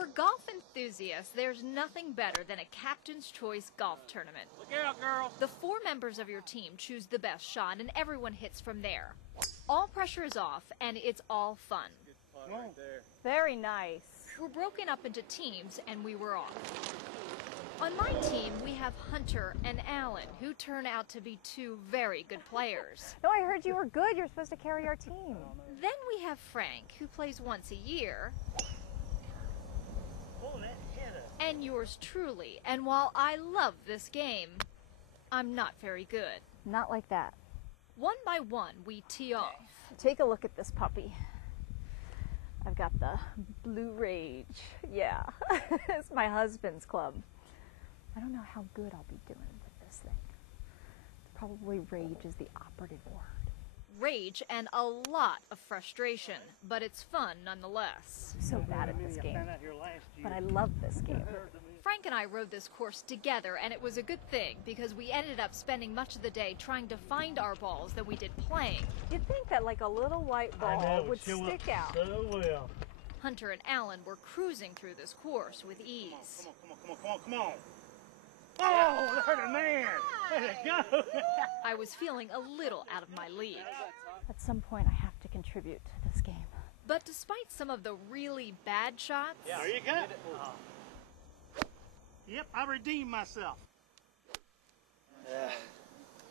For golf enthusiasts, there's nothing better than a captain's choice golf tournament. Look out, girls. The 4 members of your team choose the best shot, and everyone hits from there. All pressure is off, and it's all fun. Right there. Very nice. We're broken up into teams, and we were off. On my team, we have Hunter and Alan, who turn out to be 2 very good players. No, I heard you were good. You're supposed to carry our team. Then we have Frank, who plays once a year, and yours truly. And while I love this game, I'm not very good. Not like that. One by one, we tee off. Take a look at this puppy. I've got the Blue Rage. Yeah, it's my husband's club. I don't know how good I'll be doing with this thing. Probably rage is the operative word. Rage and a lot of frustration, but it's fun nonetheless. I'm so bad at this game, but I love this game. Frank and I rode this course together, and it was a good thing because we ended up spending much of the day trying to find our balls than we did playing. You'd think that like a little white ball would stick out. So well. Hunter and Alan were cruising through this course with ease. Come on. Oh, there's a man. There you go. I was feeling a little out of my league. At some point, I have to contribute to this game. But despite some of the really bad shots, There you go. Yep, I redeemed myself.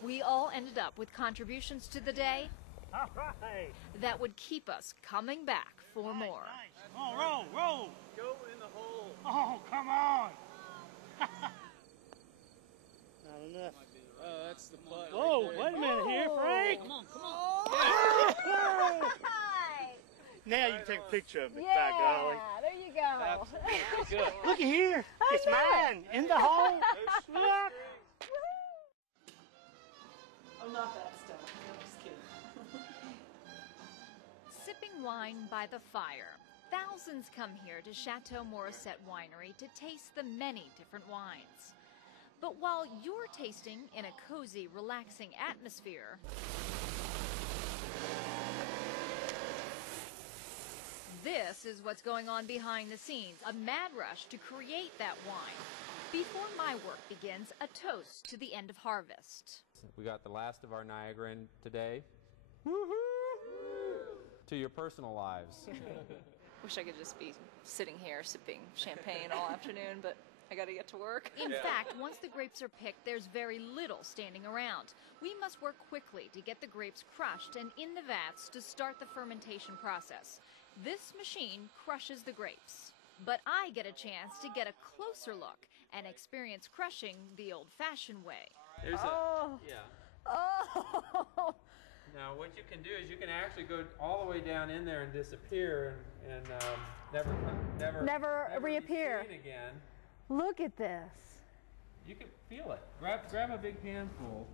we all ended up with contributions to the day All right. that would keep us coming back for more. Nice. Come on, roll. Go in the hole. Oh, come on. Not enough. Oh, that's the putt. Whoa, right there. wait a minute here, Frank. Come on. Now you can take a picture of me, by Yeah, golly. there you go. Absolutely. Good. Look at here. It's mine. In the hole. Look. I'm not that stoned. I'm just kidding. Sipping wine by the fire. Thousands come here to Chateau Morissette Winery to taste the many different wines. But while you're tasting in a cozy, relaxing atmosphere, this is what's going on behind the scenes, a mad rush to create that wine. Before my work begins, a toast to the end of harvest. We got the last of our Niagara in today. Woohoo! To your personal lives. Wish I could just be sitting here sipping champagne all afternoon, but I gotta get to work. In fact, once the grapes are picked, there's very little standing around. We must work quickly to get the grapes crushed and in the vats to start the fermentation process. This machine crushes the grapes, but I get a chance to get a closer look and experience crushing the old-fashioned way. There's Oh. yeah. Oh. Now what you can do is you can actually go all the way down in there and disappear and never reappear. be seen again. Look at this. You can feel it. Grab a big handful.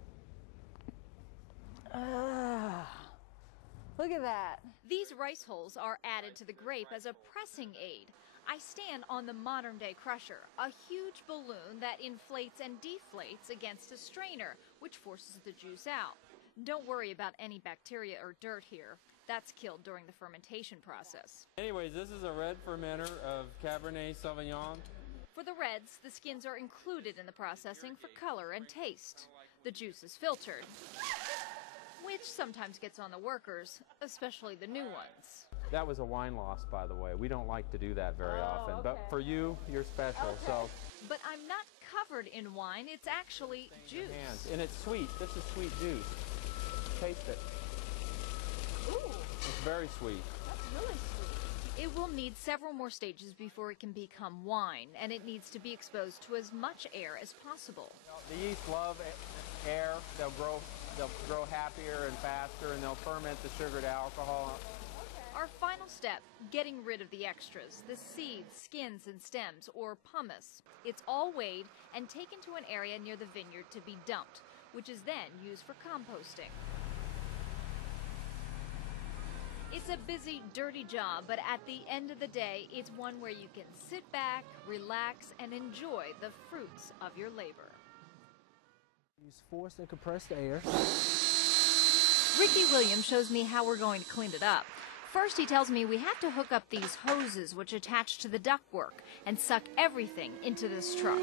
Look at that. These rice hulls are added to the grape as a pressing aid. I stand on the modern-day crusher, a huge balloon that inflates and deflates against a strainer, which forces the juice out. Don't worry about any bacteria or dirt here. That's killed during the fermentation process. Anyways, this is a red fermenter of Cabernet Sauvignon. For the reds, the skins are included in the processing for color and taste. The juice is filtered, which sometimes gets on the workers, especially the new ones. That was a wine loss, by the way. We don't like to do that very often, but okay. for you, you're special. Okay. So, But I'm not covered in wine, it's actually juice. hands. And it's sweet. This is sweet juice. Taste it. Ooh, It's very sweet. that's really sweet. It will need several more stages before it can become wine, and it needs to be exposed to as much air as possible. The yeast love air. They'll grow happier and faster, and they'll ferment the sugar to alcohol. Our final step, getting rid of the extras, the seeds, skins, and stems, or pumice. It's all weighed and taken to an area near the vineyard to be dumped, which is then used for composting. It's a busy, dirty job, but at the end of the day, it's one where you can sit back, relax, and enjoy the fruits of your labor. Use forced and compressed air. Ricky Williams shows me how we're going to clean it up. First, he tells me we have to hook up these hoses which attach to the ductwork and suck everything into this truck.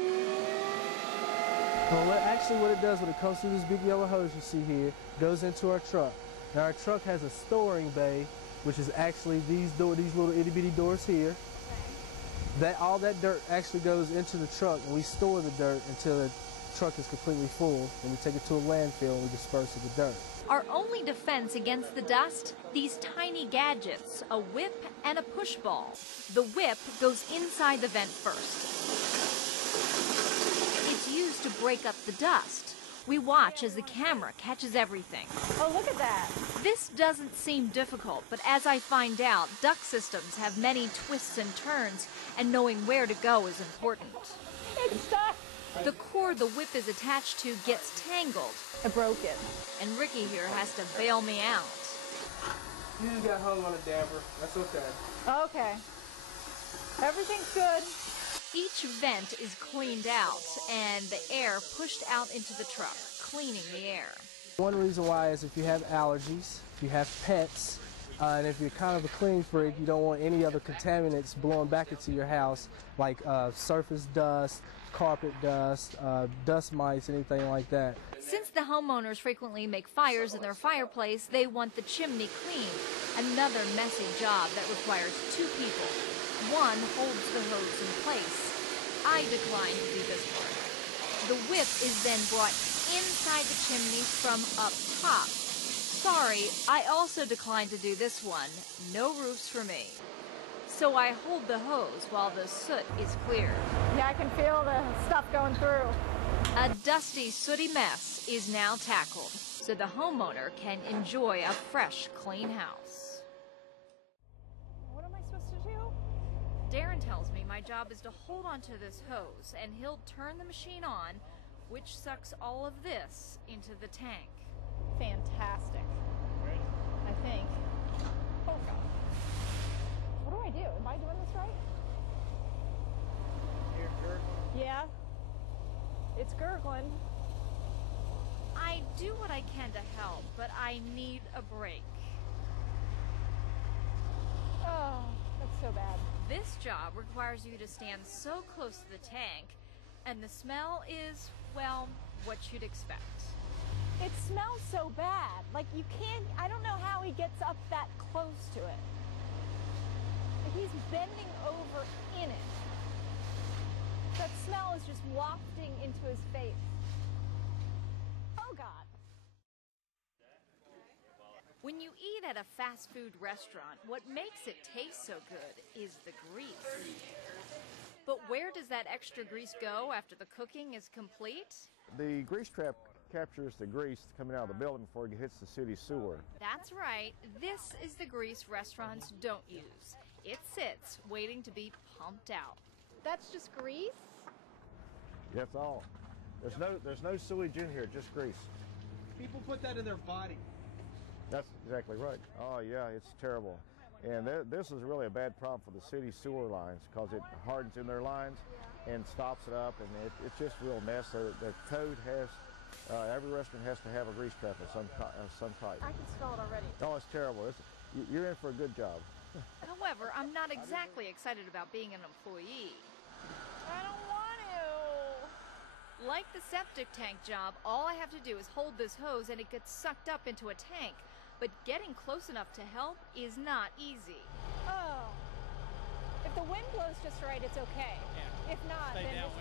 Well, what it does when it comes through this big yellow hose you see here, goes into our truck. Now our truck has a storing bay, which is actually these little itty bitty doors here. All that dirt actually goes into the truck, and we store the dirt until the truck is completely full, and we take it to a landfill and we disperse the dirt. Our only defense against the dust, these tiny gadgets, a whip and a push ball. The whip goes inside the vent first. It's used to break up the dust. We watch as the camera catches everything. Oh, look at that. This doesn't seem difficult, but as I find out, duct systems have many twists and turns, and knowing where to go is important. It's stuck. The cord the whip is attached to gets tangled, I broke it. and Ricky here has to bail me out. You just got hung on a damper. That's okay. Okay. Everything's good. Each vent is cleaned out, and the air pushed out into the truck, cleaning the air. One reason why is if you have allergies, if you have pets, and if you're kind of a clean freak, you don't want any other contaminants blowing back into your house, like surface dust, carpet dust, dust mites, anything like that. Since the homeowners frequently make fires in their fireplace, they want the chimney cleaned. Another messy job that requires two people. One holds the hose in place. I decline to do this part. The whip is then brought inside the chimney from up top. Sorry, I also decline to do this one. No roofs for me. So I hold the hose while the soot is cleared. Yeah, I can feel the stuff going through. A dusty, sooty mess is now tackled, so the homeowner can enjoy a fresh, clean house. What am I supposed to do? Darren tells me my job is to hold onto this hose, and he'll turn the machine on, which sucks all of this into the tank. Fantastic. I think. Oh, God. What do I do? Am I doing this right? Yeah. It's gurgling. I do what I can to help, but I need a break. Oh, that's so bad. This job requires you to stand so close to the tank, and the smell is, well, what you'd expect. It smells so bad. Like you can't, I don't know how he gets up that close to it. Like he's bending over in it. That smell is just wafting into his face. Oh, God. When you eat at a fast food restaurant, what makes it taste so good is the grease. But where does that extra grease go after the cooking is complete? The grease trap captures the grease coming out of the building before it hits the city sewer. That's right. This is the grease restaurants don't use. It sits waiting to be pumped out. That's just grease? That's all. There's no sewage in here, just grease. People put that in their body. That's exactly right. Oh yeah, it's terrible. And this is really a bad problem for the city sewer lines because it hardens in their lines and stops it up, and it's just a real mess. The code has, every restaurant has to have a grease trap of some type. I can smell it already. Oh, it's terrible. You're in for a good job. However, I'm not exactly excited about being an employee. I don't want to. Like the septic tank job, all I have to do is hold this hose and it gets sucked up into a tank. But getting close enough to help is not easy. Oh. If the wind blows just right, it's okay. Yeah. If not, Stay then downwind.